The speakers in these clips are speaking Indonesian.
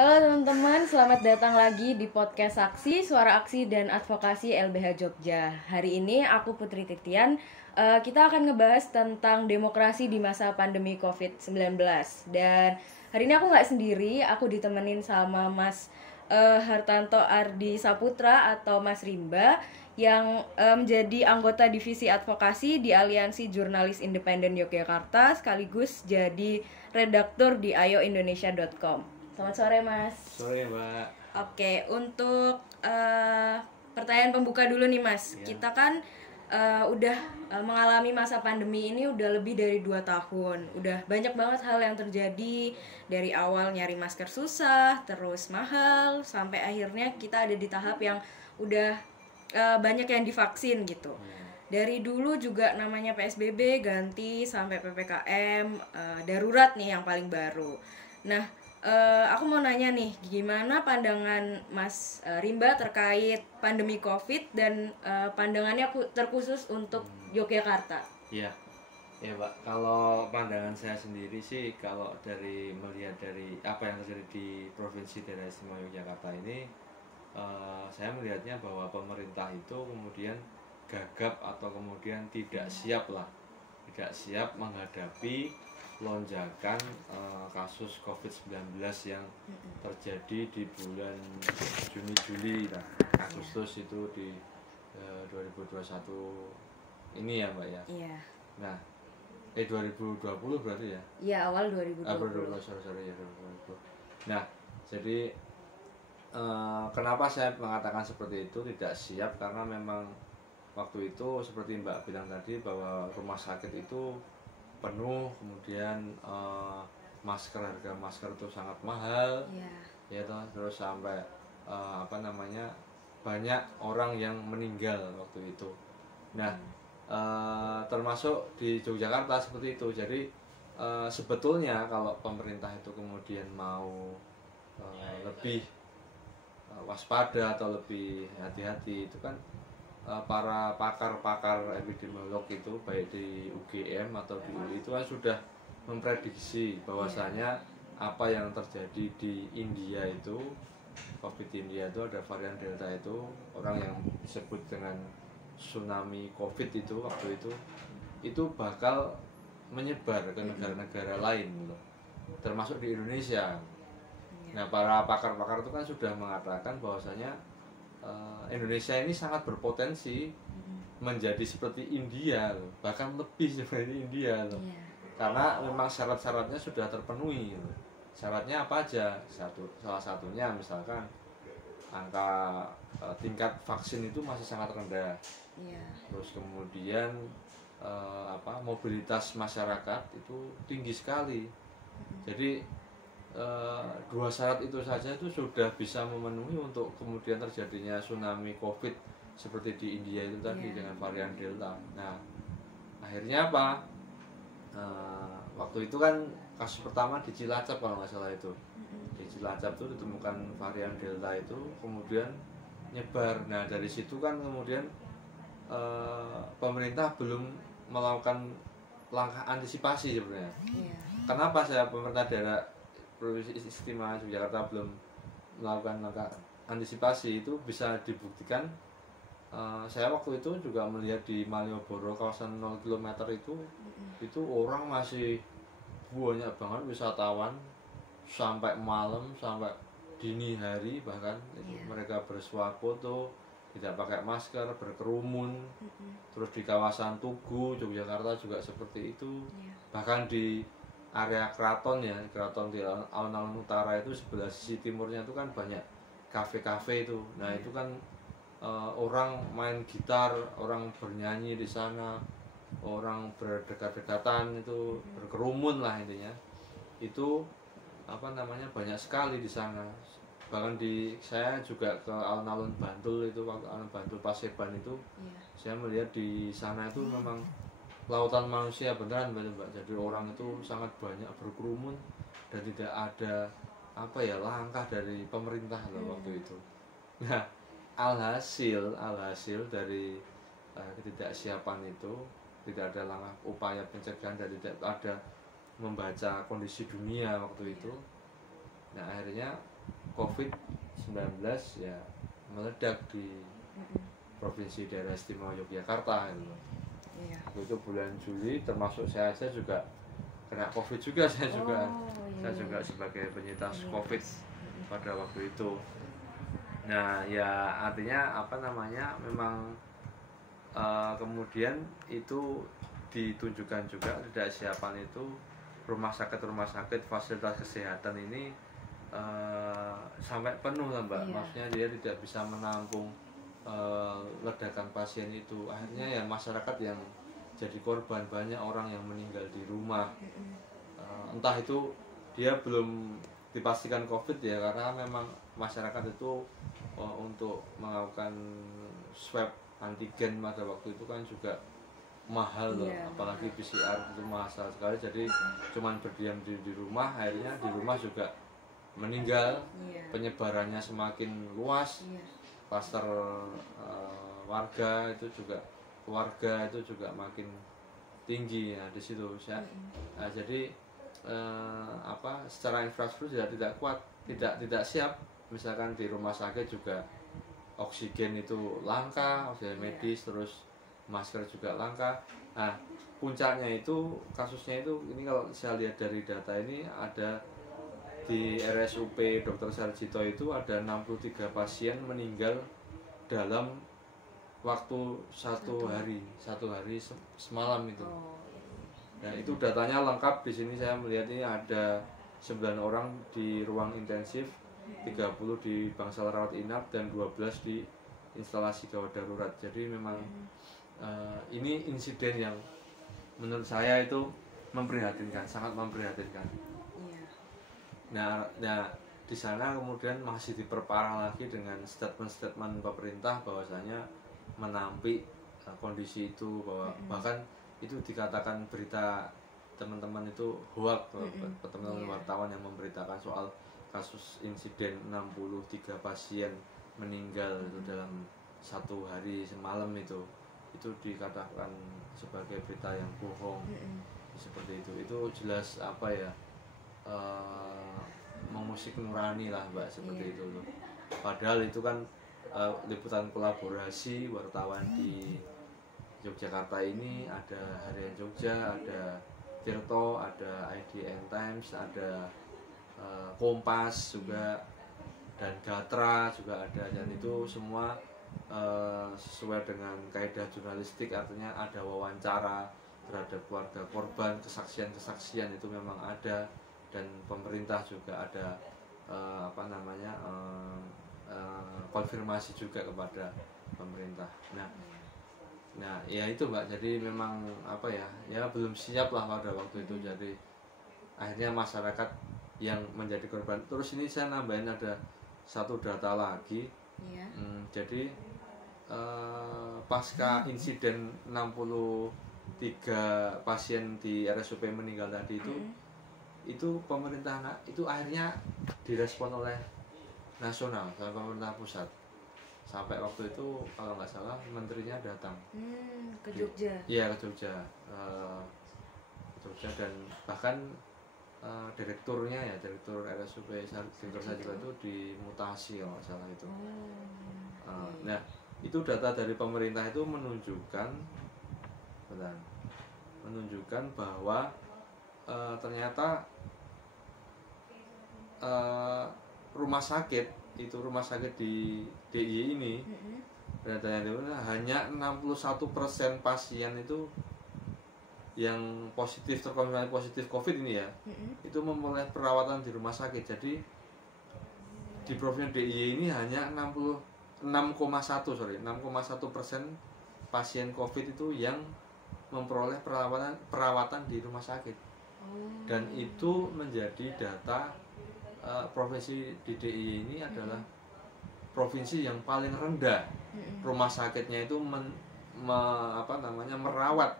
Halo teman-teman, selamat datang lagi di podcast Saksi, Suara Aksi dan Advokasi LBH Jogja. Hari ini aku Putri Titian. Kita akan ngebahas tentang demokrasi di masa pandemi COVID-19. Dan hari ini aku nggak sendiri, aku ditemenin sama Mas Hartanto Ardi Saputra atau Mas Rimba yang menjadi anggota divisi advokasi di Aliansi Jurnalis Independen Yogyakarta sekaligus jadi redaktur di ayoindonesia.com. Selamat sore Mas. Sore Mbak. Oke, untuk pertanyaan pembuka dulu nih Mas. Kita kan udah mengalami masa pandemi ini udah lebih dari 2 tahun. Udah banyak banget hal yang terjadi. Dari awal nyari masker susah, terus mahal, sampai akhirnya kita ada di tahap yang udah banyak yang divaksin gitu. Dari dulu juga namanya PSBB ganti sampai PPKM darurat nih yang paling baru. Nah, aku mau nanya nih, gimana pandangan Mas Rimba terkait pandemi COVID dan pandangannya terkhusus untuk Yogyakarta? Iya, ya Mbak. Kalau pandangan saya sendiri sih, kalau melihat dari apa yang terjadi di Provinsi Daerah Istimewa Yogyakarta ini, saya melihatnya bahwa pemerintah itu kemudian gagap atau kemudian tidak siap menghadapi lonjakan kasus COVID-19 yang terjadi di bulan Juni-Juli, Agustus itu di 2021 ini ya Mbak ya. Iya. Nah, 2020 berarti ya? Iya, awal 2020. Sorry ya 2020. Nah, jadi kenapa saya mengatakan seperti itu tidak siap, karena memang waktu itu seperti Mbak bilang tadi bahwa rumah sakit itu penuh, kemudian harga masker itu sangat mahal, ya toh, terus sampai banyak orang yang meninggal waktu itu. Nah, termasuk di Yogyakarta seperti itu. Jadi sebetulnya kalau pemerintah itu kemudian mau lebih waspada atau lebih hati-hati, itu kan para pakar-pakar epidemiolog itu baik di UGM atau di UI itu kan sudah memprediksi bahwasanya apa yang terjadi di India itu, COVID India itu, ada varian Delta itu, orang yang disebut dengan tsunami COVID itu waktu itu bakal menyebar ke negara-negara lain loh, termasuk di Indonesia. Nah, para pakar-pakar itu kan sudah mengatakan bahwasanya Indonesia ini sangat berpotensi menjadi seperti India loh, bahkan lebih seperti India loh. Karena memang syarat-syaratnya sudah terpenuhi loh. Syaratnya apa aja? Salah satunya misalkan angka tingkat vaksin itu masih sangat rendah. Terus kemudian mobilitas masyarakat itu tinggi sekali. Jadi dua syarat itu saja itu sudah bisa memenuhi untuk kemudian terjadinya tsunami COVID seperti di India itu tadi dengan varian Delta. Nah, akhirnya apa? Waktu itu kan kasus pertama di Cilacap kalau nggak salah itu. Di Cilacap itu ditemukan varian Delta itu, kemudian nyebar. Nah, dari situ kan kemudian pemerintah belum melakukan langkah antisipasi sebenarnya. Kenapa pemerintah daerah Provinsi Istimewa Yogyakarta belum melakukan langkah antisipasi? Itu bisa dibuktikan. Saya waktu itu juga melihat di Malioboro, kawasan 0 km itu orang masih banyak banget wisatawan sampai malam, sampai dini hari bahkan itu mereka bersuah foto tidak pakai masker, berkerumun. Terus di kawasan Tugu Yogyakarta juga seperti itu. Bahkan di area keraton ya, keraton di alun-alun utara itu sebelah sisi timurnya itu kan banyak kafe-kafe itu. Nah, itu kan orang main gitar, orang bernyanyi di sana, orang berdekat-dekatan itu, berkerumun lah intinya. Itu banyak sekali di sana. Bahkan saya juga ke alun-alun Bantul itu, alun Bantul Paseban itu, saya melihat di sana itu memang lautan manusia beneran Mbak. Jadi orang itu sangat banyak berkerumun dan tidak ada langkah dari pemerintah loh waktu itu. Nah, alhasil dari ketidaksiapan itu, tidak ada langkah upaya pencegahan dan tidak ada membaca kondisi dunia waktu itu. Nah, akhirnya COVID-19 ya meledak di provinsi daerah istimewa Yogyakarta gitu. Iya. Itu bulan Juli, termasuk saya juga kena COVID juga, saya juga sebagai penyintas COVID pada waktu itu. Nah ya artinya apa namanya, memang kemudian itu ditunjukkan juga ketidaksiapan itu rumah sakit fasilitas kesehatan ini sampai penuh lah Mbak. Maksudnya dia tidak bisa menampung ledakan pasien itu. Akhirnya ya masyarakat yang jadi korban, banyak orang yang meninggal di rumah. Entah itu dia belum dipastikan COVID ya, karena memang masyarakat itu untuk melakukan swab antigen pada waktu itu kan juga mahal loh, apalagi PCR itu mahal sekali. Jadi cuman berdiam di rumah, akhirnya di rumah juga meninggal. Penyebarannya semakin luas, klaster warga itu juga makin tinggi ya di situ. Jadi secara infrastruktur juga tidak kuat, tidak siap. Misalkan di rumah sakit juga oksigen itu langka, oksigen medis, terus masker juga langka. Nah puncaknya itu, kasusnya itu, ini kalau saya lihat dari data ini, ada di RSUP Dr. Sarjito itu ada 63 pasien meninggal dalam waktu satu hari semalam itu. Nah itu datanya lengkap. Di sini saya melihat ini ada 9 orang di ruang intensif, 30 di bangsal rawat inap, dan 12 di instalasi gawat darurat. Jadi memang ini insiden yang menurut saya itu memprihatinkan, sangat memprihatinkan. Nah di sana kemudian masih diperparah lagi dengan statement-statement pemerintah bahwasanya menampik kondisi itu, bahwa bahkan itu dikatakan berita teman-teman itu hoax, teman-teman wartawan yang memberitakan soal kasus insiden 63 pasien meninggal itu dalam satu hari semalam, itu dikatakan sebagai berita yang bohong. Seperti itu jelas apa ya, mengusik nurani lah Mbak, seperti itu loh. Padahal itu kan liputan kolaborasi wartawan di Yogyakarta ini, ada Harian Jogja, ada Tirto, ada IDN Times, ada Kompas juga, dan Gatra juga ada, dan itu semua sesuai dengan kaidah jurnalistik, artinya ada wawancara terhadap keluarga korban, kesaksian itu memang ada, dan pemerintah juga ada konfirmasi juga kepada pemerintah. Nah ya itu Mbak, jadi memang apa ya belum siap lah pada waktu itu. Jadi akhirnya masyarakat yang menjadi korban. Terus ini saya nambahin ada satu data lagi. Jadi pasca insiden 63 pasien di RSUP meninggal tadi itu pemerintah itu akhirnya direspon oleh nasional, oleh pemerintah pusat. Sampai waktu itu kalau nggak salah menterinya datang ke Jogja. Iya, ke Jogja. Dan bahkan direktur RSUP Dr. Sarjito itu dimutasi kalau nggak salah itu. Nah itu data dari pemerintah itu menunjukkan bahwa ternyata rumah sakit di DIY ini, datanya itu hanya 61% pasien itu yang terkonfirmasi positif COVID ini ya, itu memulai perawatan di rumah sakit. Jadi di provinsi DIY ini hanya 6,1% pasien COVID itu yang memperoleh perawatan di rumah sakit. Dan itu menjadi data provinsi di DIY ini adalah provinsi yang paling rendah rumah sakitnya itu merawat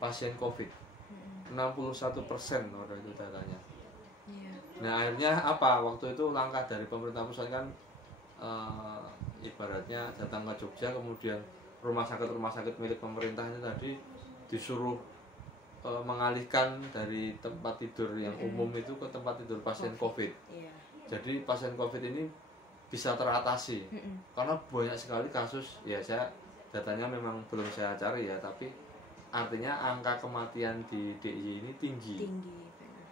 pasien COVID. 61% waktu itu datanya. Nah akhirnya waktu itu langkah dari pemerintah pusat kan, ibaratnya datang ke Jogja, kemudian rumah sakit milik pemerintah ini tadi disuruh mengalihkan dari tempat tidur yang umum itu ke tempat tidur pasien COVID. jadi pasien COVID ini bisa teratasi. Karena banyak sekali kasus, ya saya datanya memang belum saya cari ya, tapi artinya angka kematian di DIY ini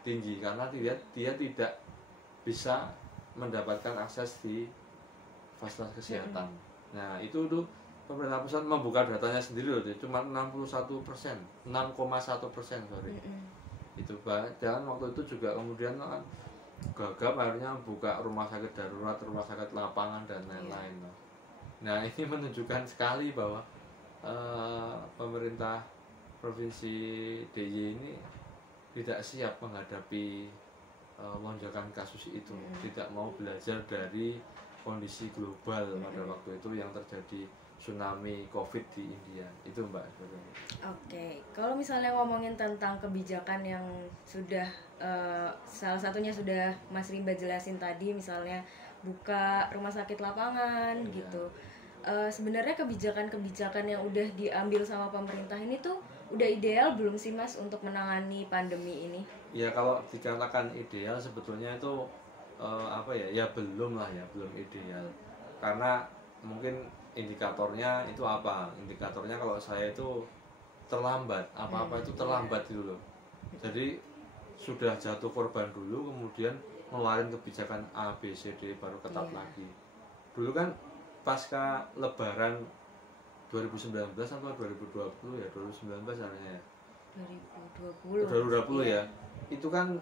tinggi karena dia tidak bisa mendapatkan akses di fasilitas kesehatan. Nah itu tuh pemerintah pusat membuka datanya sendiri loh, cuma 61%, 6,1% sorry. Itu dan waktu itu juga kemudian kan gagap akhirnya buka rumah sakit darurat, rumah sakit lapangan dan lain-lain. Nah ini menunjukkan sekali bahwa pemerintah provinsi DIY ini tidak siap menghadapi lonjakan kasus itu, tidak mau belajar dari kondisi global pada waktu itu yang terjadi tsunami COVID di India. Itu Mbak. Oke, kalau misalnya ngomongin tentang kebijakan yang sudah salah satunya sudah Mas Rimba jelasin tadi, misalnya buka rumah sakit lapangan gitu. Sebenarnya kebijakan-kebijakan yang udah diambil sama pemerintah ini tuh udah ideal belum sih Mas untuk menangani pandemi ini? Ya kalau dikatakan ideal sebetulnya itu ya belum lah ya, belum ideal. Karena mungkin indikatornya itu apa? Indikatornya kalau saya itu terlambat, apa-apa itu terlambat dulu loh. Jadi sudah jatuh korban dulu, kemudian ngeluarin kebijakan A, B, C, D baru ketat lagi. Dulu kan pasca Lebaran 2019 atau 2020 ya, 2019 artinya ya. 2020 ya. Itu kan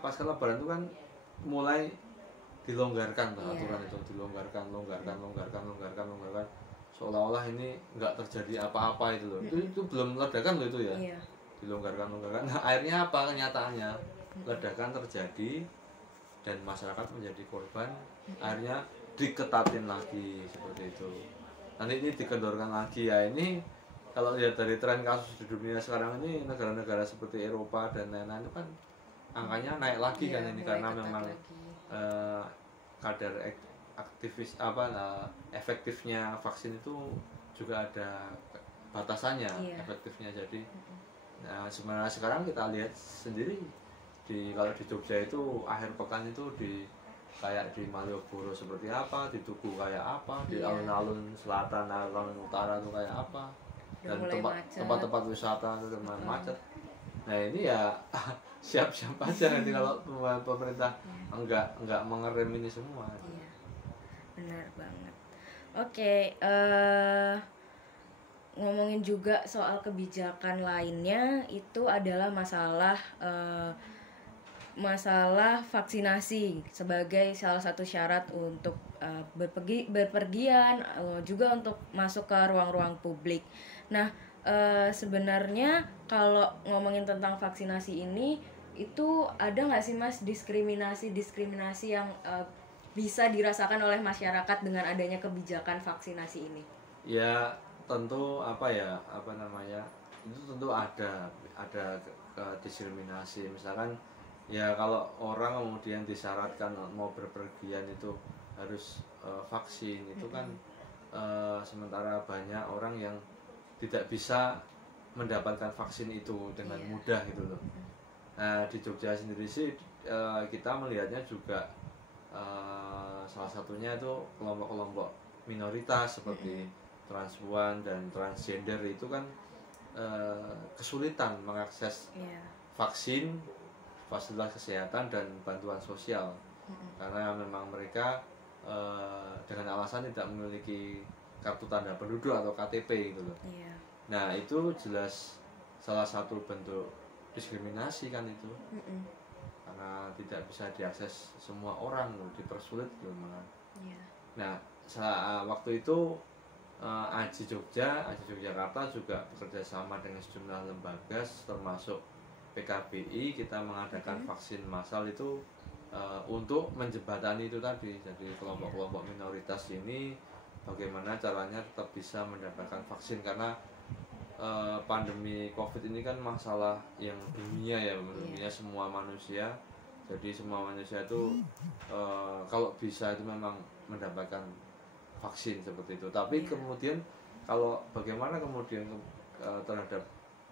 pasca Lebaran itu kan mulai dilonggarkan aturan itu, dilonggarkan seolah-olah ini nggak terjadi apa-apa itu loh. Itu belum ledakan loh itu ya. Dilonggarkan. Nah, akhirnya apa kenyataannya? Ledakan terjadi dan masyarakat menjadi korban. Akhirnya diketatin lagi seperti itu. Nanti ini dikendorkan lagi ya. Ini kalau lihat dari tren kasus di dunia sekarang ini, negara-negara seperti Eropa dan lain-lain itu kan angkanya naik lagi kan ini karena memang kadar efektifnya vaksin itu juga ada batasannya efektifnya. Jadi sebenarnya sekarang kita lihat sendiri kalau di Jogja itu akhir pekan itu kayak di Malioboro seperti apa, di Tugu kayak apa, di alun-alun selatan, alun utara itu kayak apa, dan tempat-tempat wisata itu macet. Nah ini ya siap-siap aja nanti kalau pemerintah enggak mengerem ini semua. Iya, benar banget. Oke, ngomongin juga soal kebijakan lainnya itu adalah masalah vaksinasi sebagai salah satu syarat untuk berpergian, juga untuk masuk ke ruang-ruang publik. Nah, sebenarnya kalau ngomongin tentang vaksinasi ini itu ada nggak sih Mas diskriminasi yang bisa dirasakan oleh masyarakat dengan adanya kebijakan vaksinasi ini? Ya tentu itu tentu ada diskriminasi. Misalkan ya kalau orang kemudian disyaratkan mau berpergian itu harus vaksin itu kan sementara banyak orang yang tidak bisa mendapatkan vaksin itu dengan mudah gitu loh. Nah di Jogja sendiri sih kita melihatnya juga salah satunya itu kelompok-kelompok minoritas seperti transpuan dan transgender itu kan kesulitan mengakses vaksin, fasilitas kesehatan dan bantuan sosial karena memang mereka dengan alasan tidak memiliki kartu tanda penduduk atau KTP gitu loh. Nah itu jelas salah satu bentuk diskriminasi kan itu, karena tidak bisa diakses semua orang loh, dipersulit loh malah. Nah waktu itu AJI Yogyakarta juga bekerja sama dengan sejumlah lembaga termasuk PKBI. Kita mengadakan vaksin massal itu untuk menjembatani itu tadi. Jadi kelompok-kelompok minoritas ini bagaimana caranya tetap bisa mendapatkan vaksin karena pandemi COVID ini kan masalah yang dunia ya, dunia semua manusia. Jadi semua manusia itu kalau bisa itu memang mendapatkan vaksin seperti itu. Tapi kemudian kalau bagaimana kemudian terhadap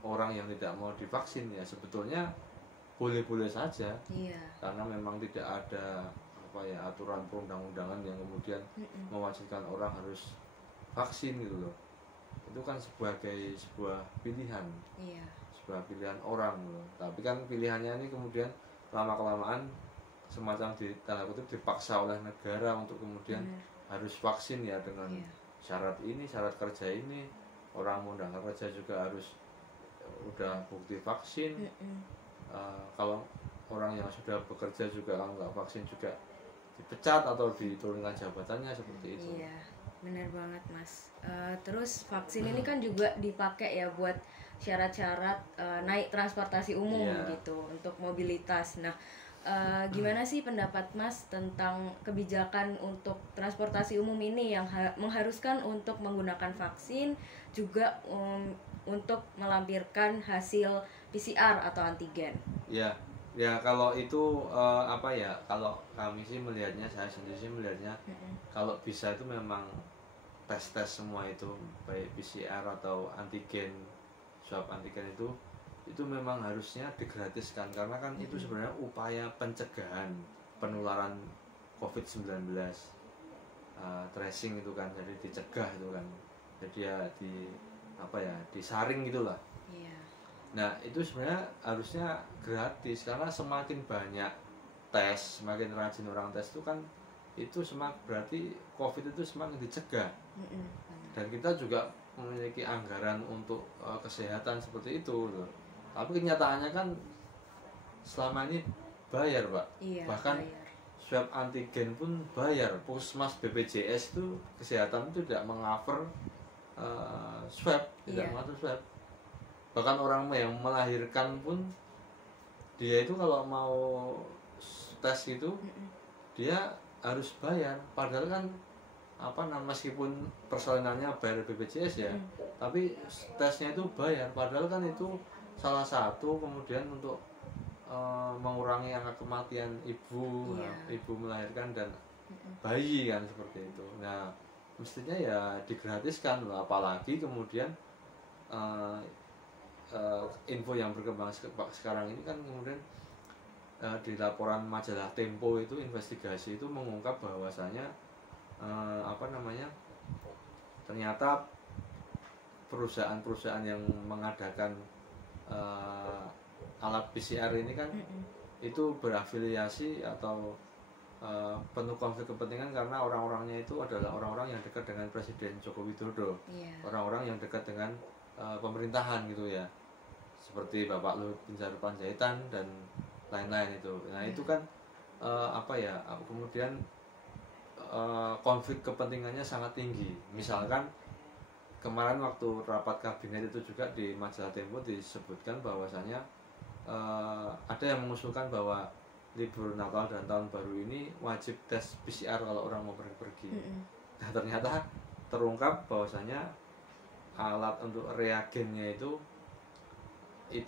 orang yang tidak mau divaksin ya sebetulnya boleh-boleh saja. Karena memang tidak ada apa ya aturan perundang-undangan yang kemudian mewajibkan orang harus vaksin gitu loh. Itu kan sebuah pilihan, sebuah pilihan orang loh. Tapi kan pilihannya ini kemudian lama-kelamaan semacam tanda kutip dipaksa oleh negara untuk kemudian harus vaksin ya, dengan syarat ini, syarat kerja ini, orang mau undang kerja juga harus udah bukti vaksin. Kalau orang yang sudah bekerja juga kalau nggak vaksin juga dipecat atau diturunkan jabatannya, seperti itu. Iya, benar banget Mas. Terus vaksin ini kan juga dipakai ya buat syarat-syarat naik transportasi umum gitu untuk mobilitas. Nah, gimana sih pendapat Mas tentang kebijakan untuk transportasi umum ini yang mengharuskan untuk menggunakan vaksin juga untuk melampirkan hasil PCR atau antigen? Ya, ya kalau itu apa ya, kalau kami sih melihatnya, saya sendiri sih melihatnya kalau bisa itu memang tes semua itu, baik PCR atau antigen, swab antigen itu memang harusnya digratiskan, karena kan itu sebenarnya upaya pencegahan penularan COVID-19. Tracing itu kan, jadi dicegah itu kan, jadi ya disaring gitulah. Nah itu sebenarnya harusnya gratis, karena semakin banyak tes, semakin rajin orang tes itu kan, itu berarti COVID itu semakin dicegah. Dan kita juga memiliki anggaran untuk kesehatan seperti itu loh. Tapi kenyataannya kan selama ini bayar Pak. Bahkan bayar. Swab antigen pun bayar. Puskesmas BPJS itu kesehatan itu tidak meng-cover swab, tidak mengatur swab. Bahkan orang yang melahirkan pun dia itu kalau mau tes itu dia harus bayar. Padahal kan meskipun persalinannya bayar BPJS ya, tapi tesnya itu bayar. Padahal kan itu salah satu kemudian untuk mengurangi angka kematian ibu melahirkan dan bayi kan, seperti itu. Nah mestinya ya digratiskan loh, apalagi kemudian info yang berkembang sekarang ini kan kemudian di laporan majalah Tempo itu, investigasi itu mengungkap bahwasanya ternyata perusahaan-perusahaan yang mengadakan alat PCR ini kan itu berafiliasi atau penuh konflik kepentingan, karena orang-orangnya itu adalah orang-orang yang dekat dengan Presiden Joko Widodo, orang-orang yang dekat dengan pemerintahan gitu ya, seperti Bapak Luhut Binsar Panjaitan dan lain-lain itu. Nah itu kan kemudian konflik kepentingannya sangat tinggi. Misalkan kemarin waktu rapat kabinet itu juga di majalah Tempo disebutkan bahwasanya ada yang mengusulkan bahwa libur Natal dan Tahun Baru ini wajib tes PCR kalau orang mau pergi-pergi. Nah ternyata terungkap bahwasanya alat untuk reagennya itu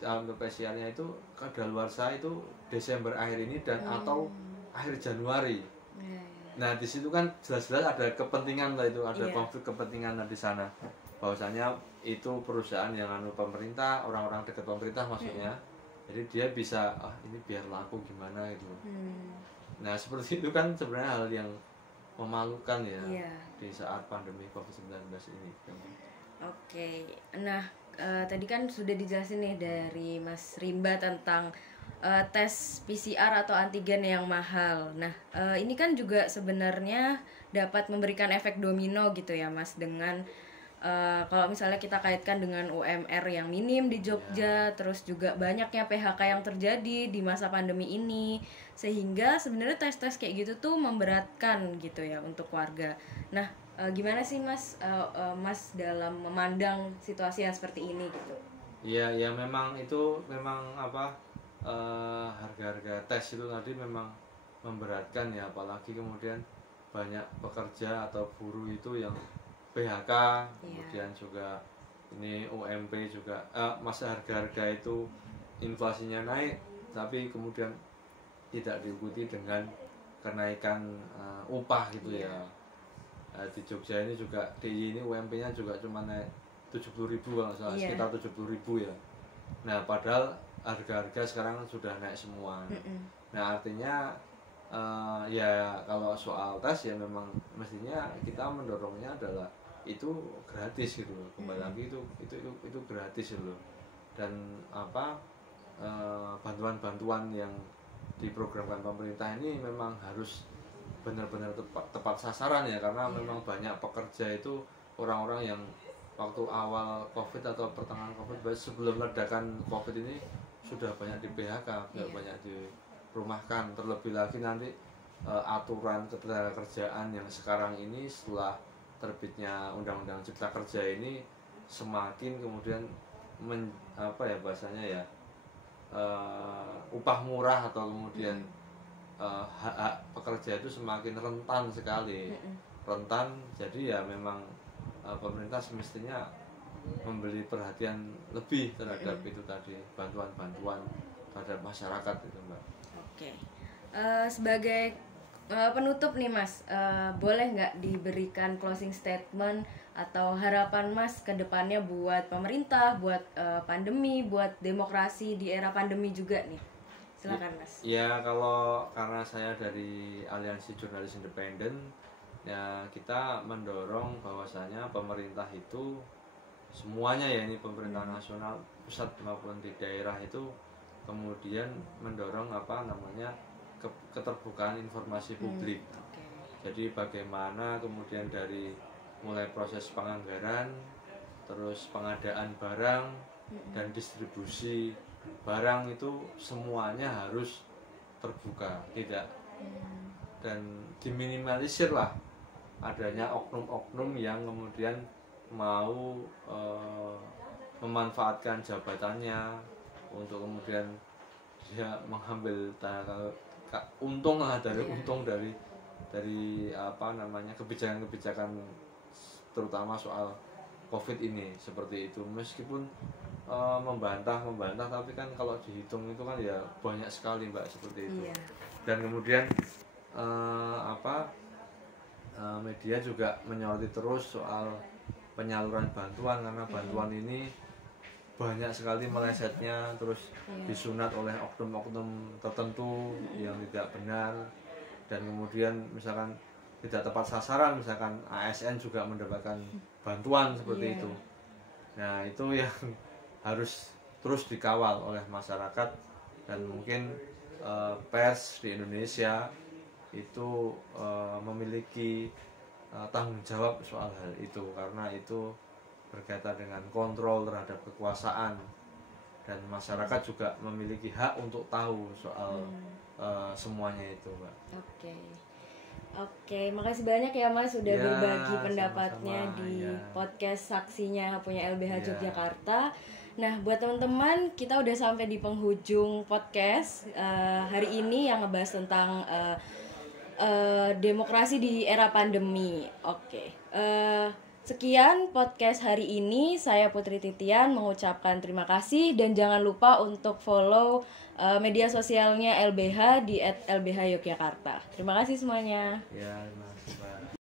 untuk PCR-nya itu kadaluarsa itu Desember akhir ini dan atau akhir Januari. Nah di situ kan jelas-jelas ada kepentingan lah, itu ada konflik kepentingan di sana, bahwasanya itu perusahaan yang pemerintah, orang-orang dekat pemerintah maksudnya, jadi dia bisa ini biar laku gimana gitu. Nah seperti itu kan sebenarnya hal yang memalukan ya di saat pandemi COVID-19 ini. Oke, nah tadi kan sudah dijelasin nih dari Mas Rimba tentang tes PCR atau antigen yang mahal. Nah, ini kan juga sebenarnya dapat memberikan efek domino gitu ya Mas, dengan kalau misalnya kita kaitkan dengan UMR yang minim di Jogja, terus juga banyaknya PHK yang terjadi di masa pandemi ini, sehingga sebenarnya tes-tes kayak gitu tuh memberatkan gitu ya untuk warga. Nah, gimana sih Mas Mas dalam memandang situasi yang seperti ini gitu? Iya, ya memang itu harga-harga tes itu tadi memang memberatkan ya, apalagi kemudian banyak pekerja atau buruh itu yang PHK, kemudian juga ini UMP juga, masa harga-harga itu inflasinya naik, tapi kemudian tidak diikuti dengan kenaikan upah gitu ya. Di Jogja ini juga DIY ini UMP-nya juga cuma naik 70.000 kalau salah, sekitar 70.000 ya. Nah padahal harga-harga sekarang sudah naik semua. Nah artinya Ya kalau soal tes ya memang mestinya kita mendorongnya adalah itu gratis gitu loh. Kembali lagi itu gratis gitu loh. Dan bantuan-bantuan yang diprogramkan pemerintah ini memang harus benar-benar tepat sasaran ya, karena memang banyak pekerja itu orang-orang yang waktu awal COVID atau pertengahan COVID, sebelum ledakan COVID ini sudah banyak di PHK, banyak dirumahkan. Terlebih lagi nanti aturan ketenagakerjaan yang sekarang ini setelah terbitnya Undang-Undang Cipta Kerja ini semakin kemudian upah murah atau kemudian hak pekerja itu semakin rentan sekali, rentan. Jadi ya memang pemerintah semestinya memberi perhatian lebih terhadap itu tadi, bantuan-bantuan terhadap masyarakat itu, Mbak. Oke. Sebagai penutup nih Mas, boleh nggak diberikan closing statement atau harapan Mas ke depannya buat pemerintah, buat pandemi, buat demokrasi di era pandemi juga nih? Silakan Mas. Ya karena saya dari Aliansi Jurnalis Independen, ya kita mendorong bahwasanya pemerintah itu semuanya ya, ini pemerintah nasional, pusat maupun di daerah itu kemudian mendorong keterbukaan informasi publik. Jadi bagaimana kemudian dari mulai proses penganggaran, terus pengadaan barang dan distribusi barang itu semuanya harus terbuka, tidak dan diminimalisir lah adanya oknum-oknum yang kemudian mau memanfaatkan jabatannya untuk kemudian dia mengambil untung dari kebijakan-kebijakan terutama soal COVID ini seperti itu. Meskipun membantah tapi kan kalau dihitung itu kan ya banyak sekali Mbak seperti itu. Dan kemudian media juga menyoroti terus soal penyaluran bantuan, karena bantuan ini banyak sekali melesetnya, terus disunat oleh oknum-oknum tertentu yang tidak benar, dan kemudian misalkan tidak tepat sasaran, misalkan ASN juga mendapatkan bantuan seperti itu. Nah itu yang harus terus dikawal oleh masyarakat, dan mungkin pers di Indonesia itu memiliki tanggung jawab soal hal itu, karena itu berkaitan dengan kontrol terhadap kekuasaan, dan masyarakat juga memiliki hak untuk tahu soal semuanya itu, Mbak. Oke, makasih banyak ya Mas sudah berbagi pendapatnya di podcast Saksinya punya LBH Yogyakarta. Nah, buat teman-teman, kita udah sampai di penghujung podcast hari ini yang ngebahas tentang demokrasi di era pandemi. Sekian podcast hari ini. Saya Putri Titian mengucapkan terima kasih, dan jangan lupa untuk follow media sosialnya LBH di @LBH Yogyakarta. Terima kasih semuanya. Ya, terima kasih.